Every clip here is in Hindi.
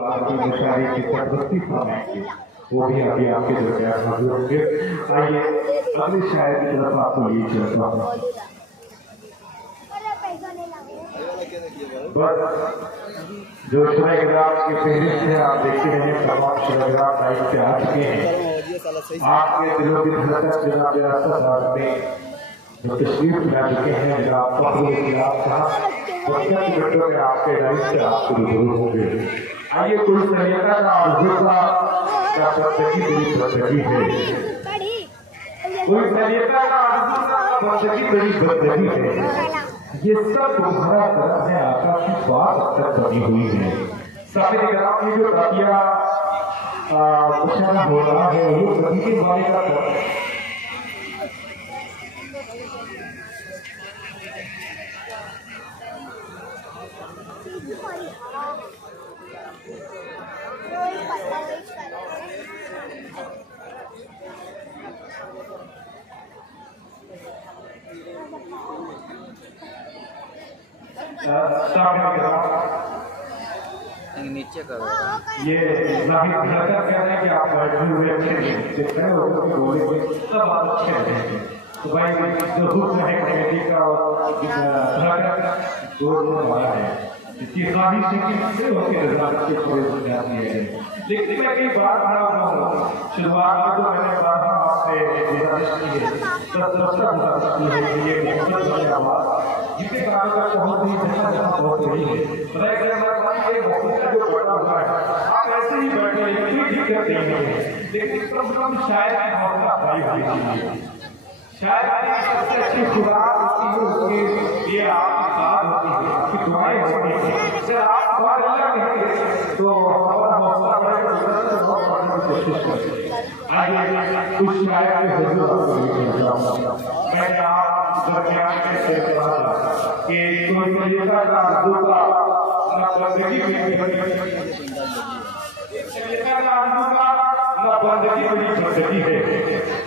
मुशायरे की सरबस्ती फरमाएंगे, वो भी अभी आपके दरमियान हाजिर होंगे। आइए अगले शायर की तरफ आपको ये चलता हूँ। बस जो शुरग्राम के फहरिस्त है, आप देखते हैं तमाम शुरग्राम लाइफ पे आ चुके हैं। आपके दिलों की धड़कन जनाब रास्ता में जो तशरीफ ला चुके हैं, जनाब फखरुल इस्लाम साहब बच्चों की बच्चों में आपके लाइफ से आपको रूबरू होंगे। आइए कोई सलीका का आरज़ू का बंदगी बड़ी बंदगी है, कोई सलीका का आरज़ू का बंदगी बड़ी बंदगी है, ये सब तुम्हारा करम है, आका की बात तक बनी हुई है। साबिर ग्राम में जो रबिया मुशायरा हो रहा है वो सभी के बारे का नीचे करो। ये जाहिर कहते हैं कि आप बैठे हुए अच्छे दिख रहे हो, बोलेंगे सब आप अच्छे रहेंगे। तो भाई जरूर है कमेटी का और जोर वाला है, इसकी ख्वाहिश है कि होकर रजात के पूरे बुनियाद दिए गए। लेकिन मैं कई बार खड़ा हुआ हूँ, शुरुआत में तो मैंने बारहा आपसे गुजारिश की है, जिसके कारण का बहुत ही जहाँ बहुत रही है, आप ऐसे ही बैठे ठीक करते हैं, लेकिन कम से कम शायद हौसला पाई हुई शायद सबसे अच्छी खुराक उसके लिए आपकी साथ होती है, आपकी दुआएं होती हैं। अगर आप दुआ नहीं करेंगे तो हमारा हौसला बढ़ेगा, कोशिश करें। आइए कुछ शायद मैंने आप दरमियान में से कहा कि कोई तरीका का आरज़ू का न बंदगी बड़ी बंदगी है,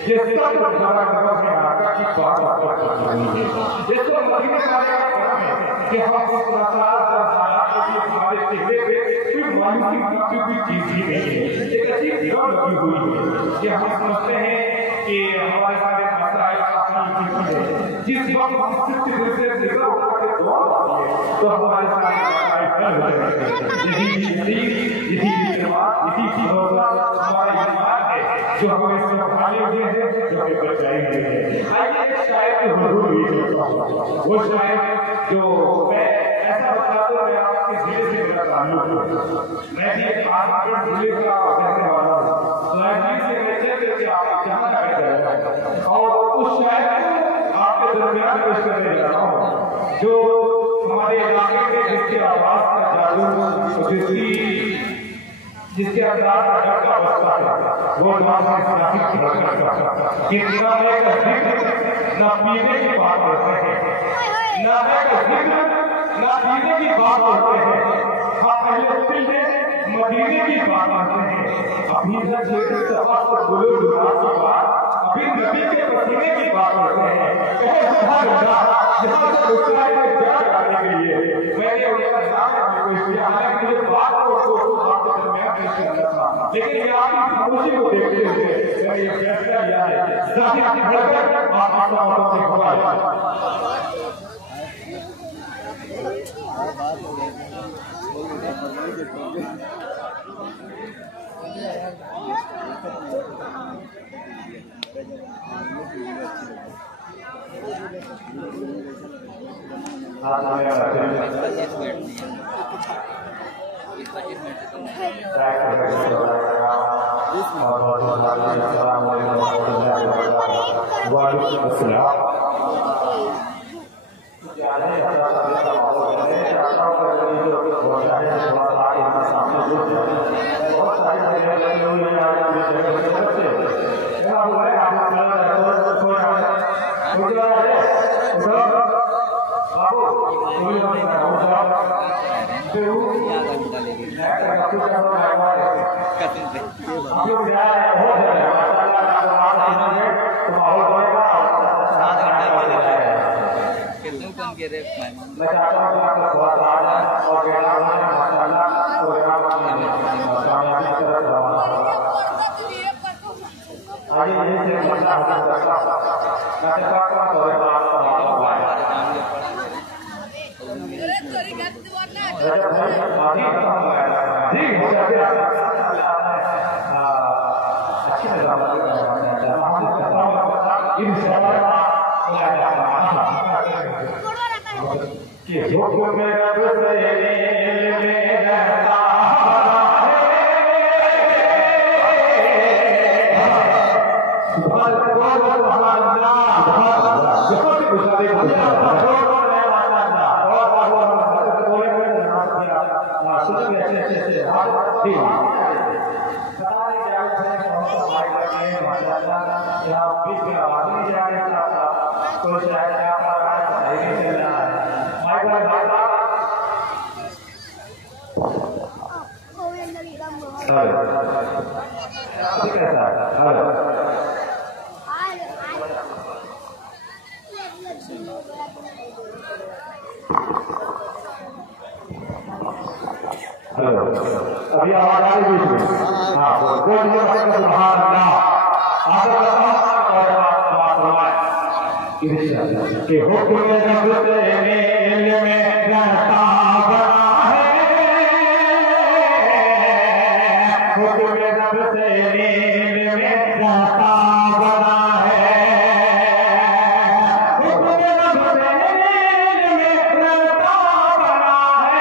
ये सब तुम्हारा करम है, आका की बात आपको करनी है। ये सब मदीने वाले का करम है कि हम इस हालात के हमारे चेहरे पे कोई मायूसी की कोई चीज ही नहीं है। एक अच्छी गिरह लगी हुई है कि हम समझते हैं कि हमारे सारे मसाइल जिस वक्त हम सिर्फ दिल से जिक्र करके दुआ करते हैं तो हमारे सारे मसाइल हल हो जाते हैं। यही हौसला हमारा ईमान है जो हमें संभाले हुए हैं, जो हमें बचाए हुए हैं। आइए एक शायर की हुजूर हुई, वो शायर जो मैं ऐसा बताता हूँ, मैं आपके जिले से मेरा ताल्लुक है, मैं भी आजमगढ़ जिले का रहने वाला हूँ, से लेकर आप जहाँ तक जाएगा और उस शायर आपके दरमियान पेश करने जा रहा हूँ जो हमारे इलाके में जिसके आवाज का जादू, जिसके अंदाज का झटका बसता है, वो नाम है साहिब कि न पीने की बात करते हैं, न पीने की बात करते हैं, हम पहले मदीने की बात करते हैं, अभी अभी नबी के पसीने की बात करते हैं। मैंने उनका नाम किया, हालांकि मुझे बात लेकिन ये आपकी खामोशी को देखते हुए मैंने ये फैसला लिया है मैं चाहता हूँ अभी आवाज आ रही है। हाँ, बोलिए सुभान अल्लाह। कि हुक्म रब तेरे इल्म में रहता बना है, हुक्म रब तेरे इल्म में रहता बना है, हुक्म रब तेरे इल्म में रहता बना है,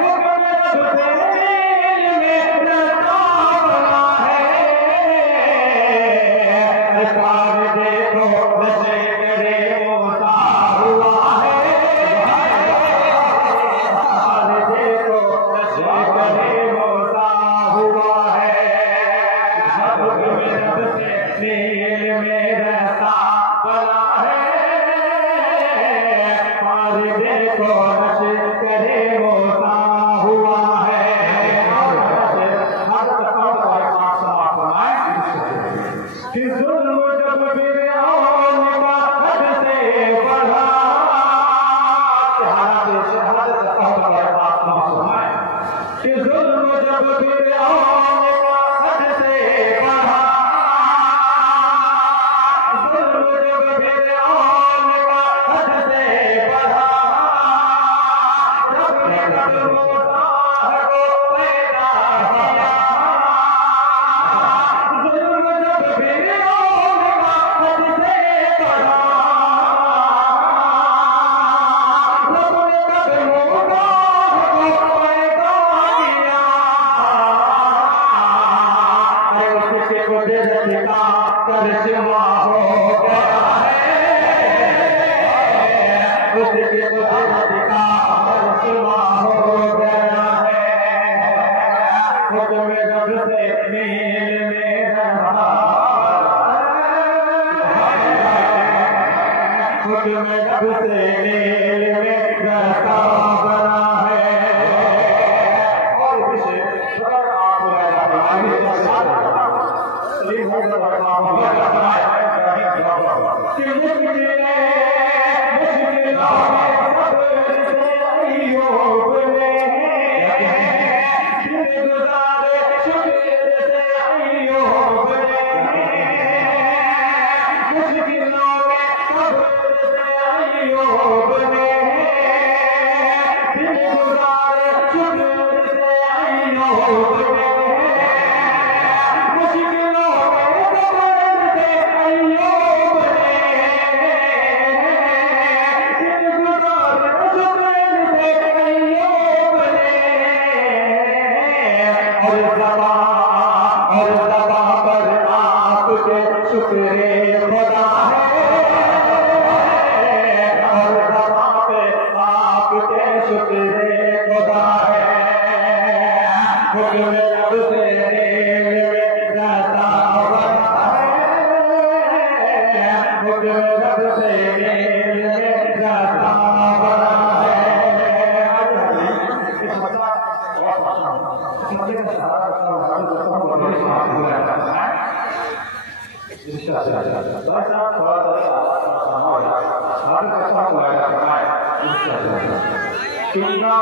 हुक्म रब तेरे इल्म में रहता बना कितना